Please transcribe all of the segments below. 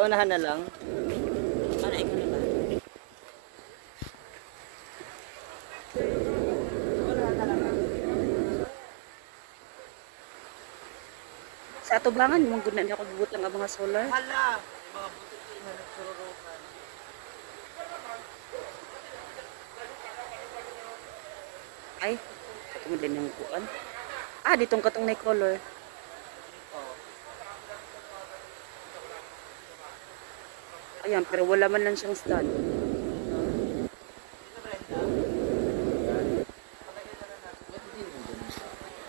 sa unahan na lang. Ano, ikaw na ba? Sa atubangan, mong gud na ako gibutang ang mga solar. Hala! Mga buti na nagsururukan. Ay, katong din yung kuan. Ah, ditong katong na color. Ayan, pero wala man lang siyang stand.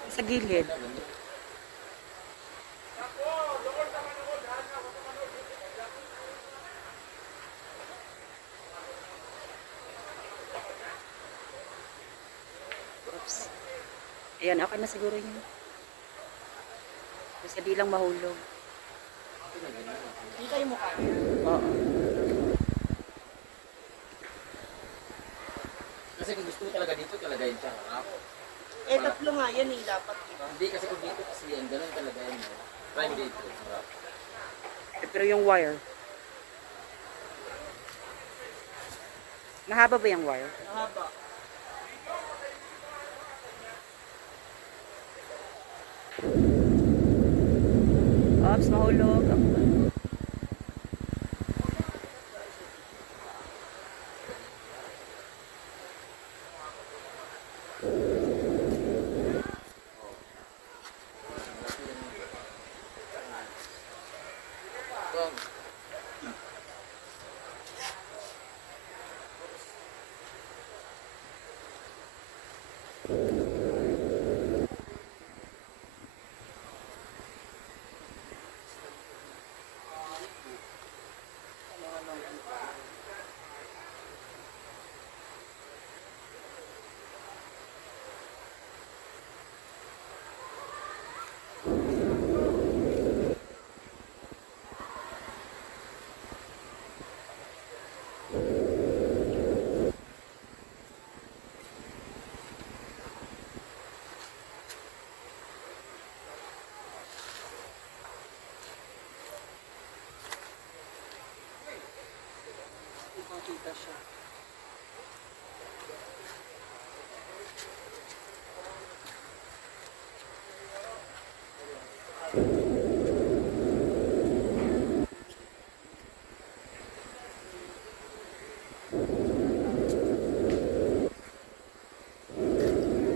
Sa gilid. Oops. Ayan, okay na siguro yun. Basta di lang mahulog. Kita yung mukha. Oo. Kasi kung gusto mo talaga dito, talaga yun siya harap. Eh, tatlo nga yan eh, dapat, diba? Hindi kasi kung dito kasi yan, ganun talaga yun. Prime dito. Harap. Pero yung wire. Mahaba ba yung wire? Mahaba. Oops, mahulog. Ipakita siya.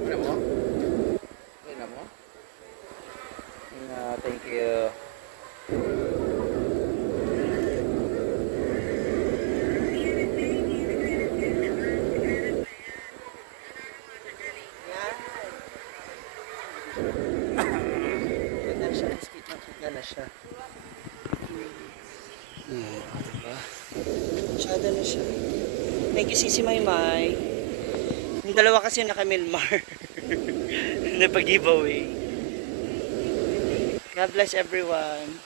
Wala mo? Wala mo? Thank you. Yan. Ganda siya. Nakita na siya. Diba? Masyado na siya. Thank you, Sisi Maymay. Yung dalawa kasi yung naka-Milmar. Napag-giveaway. God bless everyone.